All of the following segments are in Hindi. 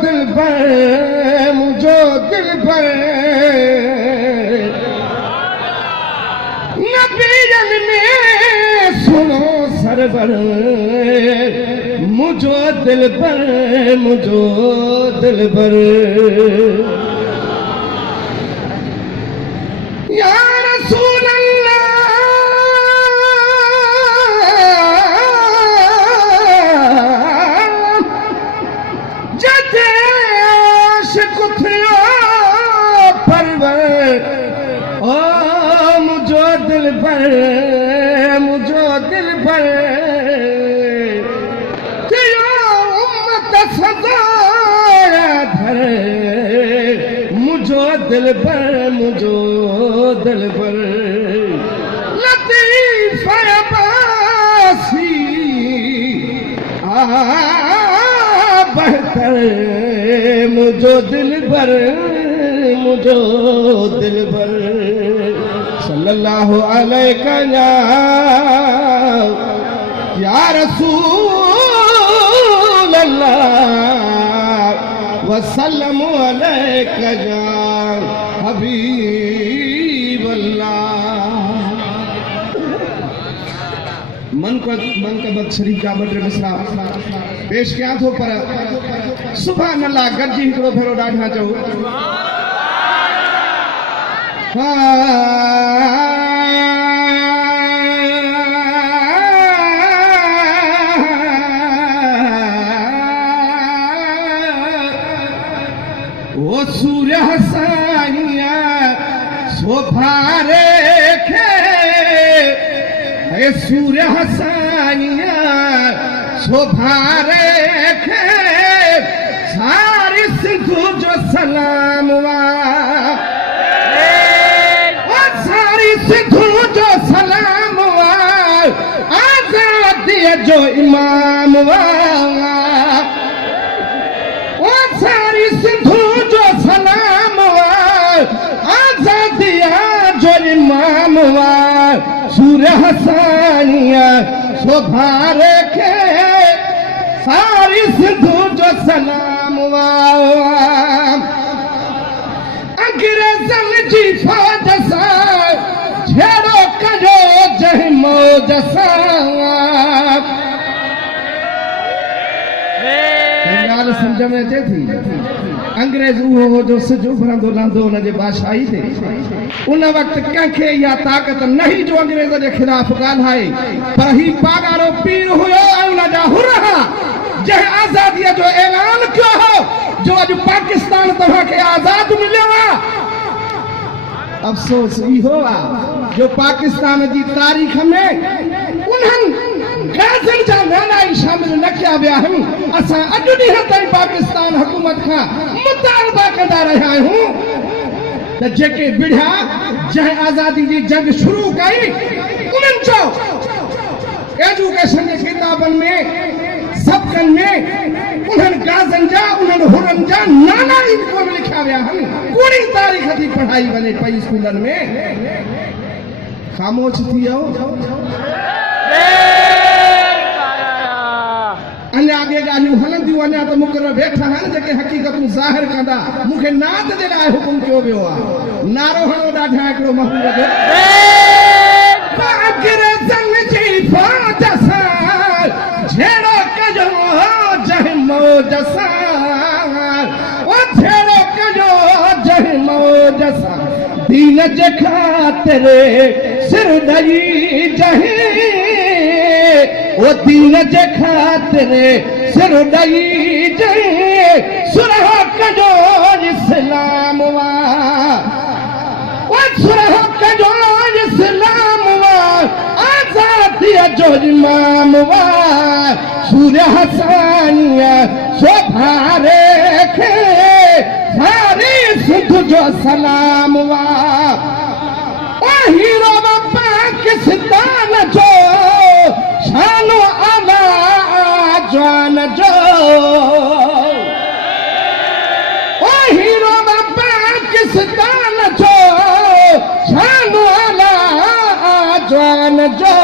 दिल पर मुझो दिल पर नबीयन में सुनो सरवर मुझो दिल पर मुझो दिल पर या रसूल अल्लाह जते आशिक थियो परवर ओ मुझो दिल पर मुझो दिल पर मुझो दिल पर मुझो दिल पर लतीफ अब्बासी बहतर मुझो दिल पर मुझो दिल पर सल्लल्लाहु अलैहि या रसूल अल्लाह वसल्लम अलैका या हबीब अल्लाह। मन का बदशरी का बटर मिसरा पेश क्या थो पर सुभान अल्लाह गॾिजी हिकिड़ो भेरो ॾाढा चओ वो सूर्य हसाइया सोफारे खे सूर्य हसाइया सोफारे खे सारी सिंधु जो सलाम सारी सिंधु जो सलाम आजादी जो इमाम सारी सिंधु जो सलाम आजादिया जो इमाम सूर्य हसानिया शोभा रखे सारी सिंधु जो सलाम अंग्रेजन जी फौज सां छेड़ो कयो जंहिं मौज सां समझ में अचे थी अंग्रेज उहो हो जो सिज उभरंदो लहंदो हुनजे बादशाही ते उन वक्त कंहिंखे इहा ताक़त नहीं जो अंग्रेज जे खिलाफ़ ॻाल्हाए पर ही पागारो पीर हुयो ऐं उनजा हुरहा जंहिं आज़ादीअ जो ऐलान कयो हो जो अॼु पाकिस्तान तव्हांखे आज़ाद मिलियो आहे अफ़सोस इहो आहे जो पाकिस्तान जी तारीख़ में उन्हनि गाज़ियुनि जा नाला ई शामिल न कया विया आहिनि असां अॼु ॾींहं ताईं पाकिस्तान हुकूमत खां मुतालबा कंदा रहिया आहियूं त जेके बिढ़िया जंहिं आज़ादी जी जंग शुरू कई उन्हनि चयो एजुकेशन जे किताबनि में सबकनि में उन्हनि गाज़ियुनि जा उन्हनि हुरनि जा नाला ई कोन लिखिया विया आहिनि कूड़ी तारीख़ थी पढ़ाई वञे पई स्कूलनि में ख़ामोश थी वियो अञा अॻे ॻाल्हियूं हलंदियूं अञा त मुक़रर वेठा आहिनि जेके हक़ीक़तूं ज़ाहिर कंदा मूंखे नात जे लाइ हुकुम कयो वियो आहे नारो हणो ॾाढा हिकिड़ो महबूब जो अंग्रेज़नि जी फौज सां छेड़ो कयो जंहिं मौज सां ओ छेड़ो कयो जंहिं मौज सां दीन जे ख़ातिर सिर ॾई जंहिं वो दीन जे खातिर सिर ॾई जंहिं सुरह कयो इस्लाम वो सुरह कयो इस्लाम आज़ादीअ जो इमाम सूर्य हसानिया शोभा रखे सारी सिंध जो सलाम हीरो पाकिस्तान जो शानो आला जान जो ओ हीरो पाकिस्तान जो शानो आला जान जो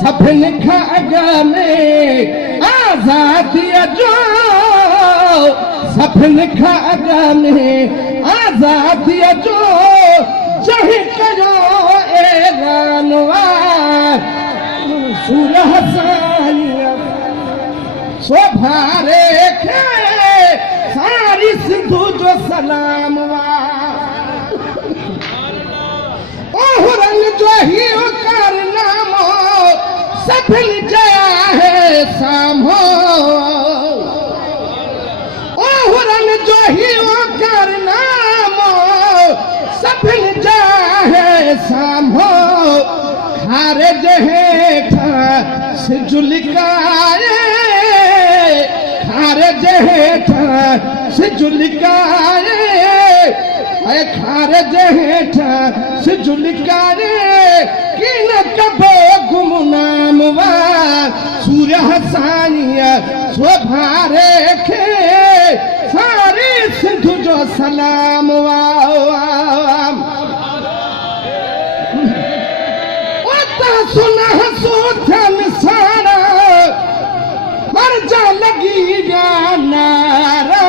सभिनी खां अॻ में आज़ादीअ जो सभिनी खां अॻ में आज़ादीअ जो जंहिं कयो ऐलान सूर हसानीअ सोभारे खे सारी सिंधु जो सलाम रंग जो ही कारनामो सभिनी जया है सामो रंग जो ही कारनामो सभिनी जया है सामो खारे जेठा सिजुलिकाए खारे जेठा सिजुलिकाए खारे जेठा सिजुलिकाए की न कबो गुमनाम सूर्य हसानिया सोभारे खे सारी सिंधु जो सलाम सुना सूथन सारा मर्जा लगी नारा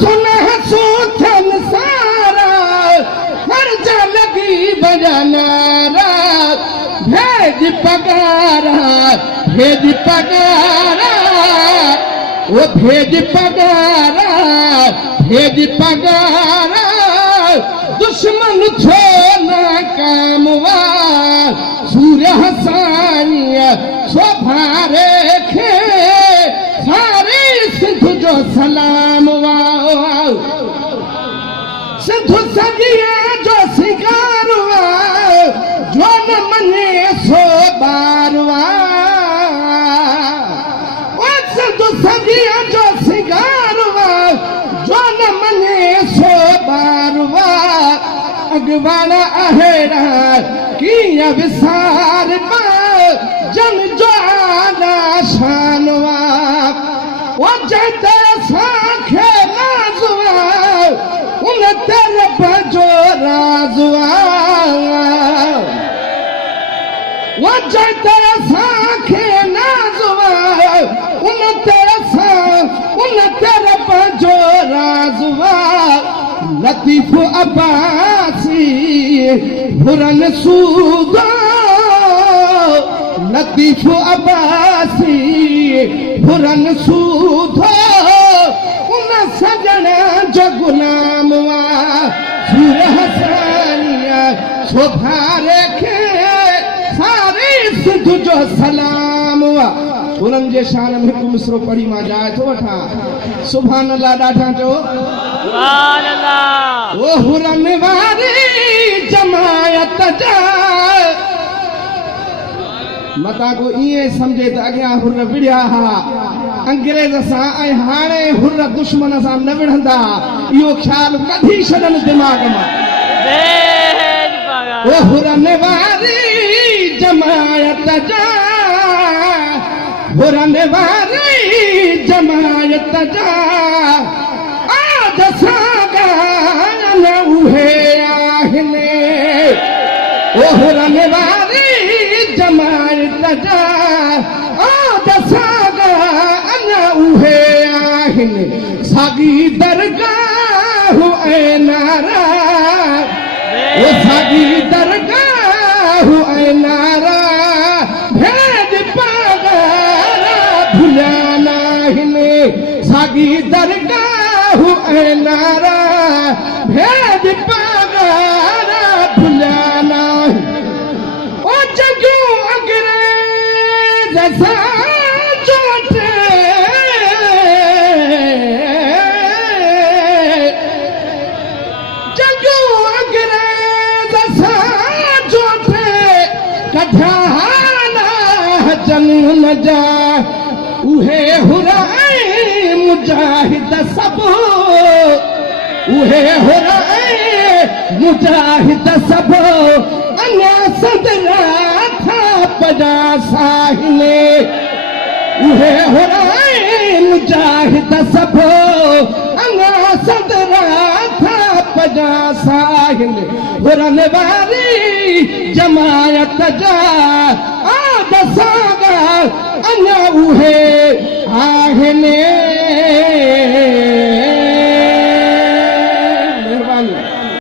सुना सूथन सारा मर्जा लगी बजानारा भेद पगारा भेद पगारा वो भेद पगारा भेद पगारा दुश्मन छो नाकाम सूर्य हसानिया सोभारे खे सारी सिंधु जो सलाम सिंधु सजिया जो सिंगार जो न मने सो बारवा सिंधु सजिया जो सिंगार जो न मने सो बारवा अगवाना अहेड़ा किया विसार जन जो आला शानवा वो जैते साखे नाजुआ उन तरफ जो राजुआ वो जैते साखे नाजुआ उन तरफ जो राजुआ लतीफ अब्बासी हुरन सूदो लतीफ अब्बासी हुरन सूदो उन सजन जो गुलाम सूर्य हसानिया सोभारे खे सारी सिंधु जो सलाम उन्हनि जे शान में हिकु मिसरो पढ़ी मां जाए थो वठां सुभान अल्लाह ॾाढा जो सुभान अल्लाह वो हुरन वारी जमायत जा मता को ये समझे त अॻियां हुर विड़िया हा अंग्रेज सां ऐं हाणे हुर दुश्मन सां न विढ़ंदा इहो ख़्याल कढी छॾनि दिमाग़ मां वो हुरन वारी जमायत जा हुरन वारी जमायत जा आज सागान उहे आहिनि ओ हुरन वारी जमायत जा आज सागान उहे आहिनि सागी दरगाह ऐं नारा ओ सागी दरगाह ऐं नारा भेद पगारा भुलियाना हिने सागी दरगाह ऐं नारा भेद पगारा भुलियाना ओ जगियूं अंग्रेज सां चोटे जगियूं अंग्रेज सां चोटे कढाना जनम जा उहे हुराए मुजाहिद सब उहे हुराए मुजाहिद सब अन्या सदरा था पजा साहिने उहे हुराए मुजाहिद सब अन्या सदरा था जा साहिल हुरन वारी जमायत जा आद सागा अञा उहे आहिनि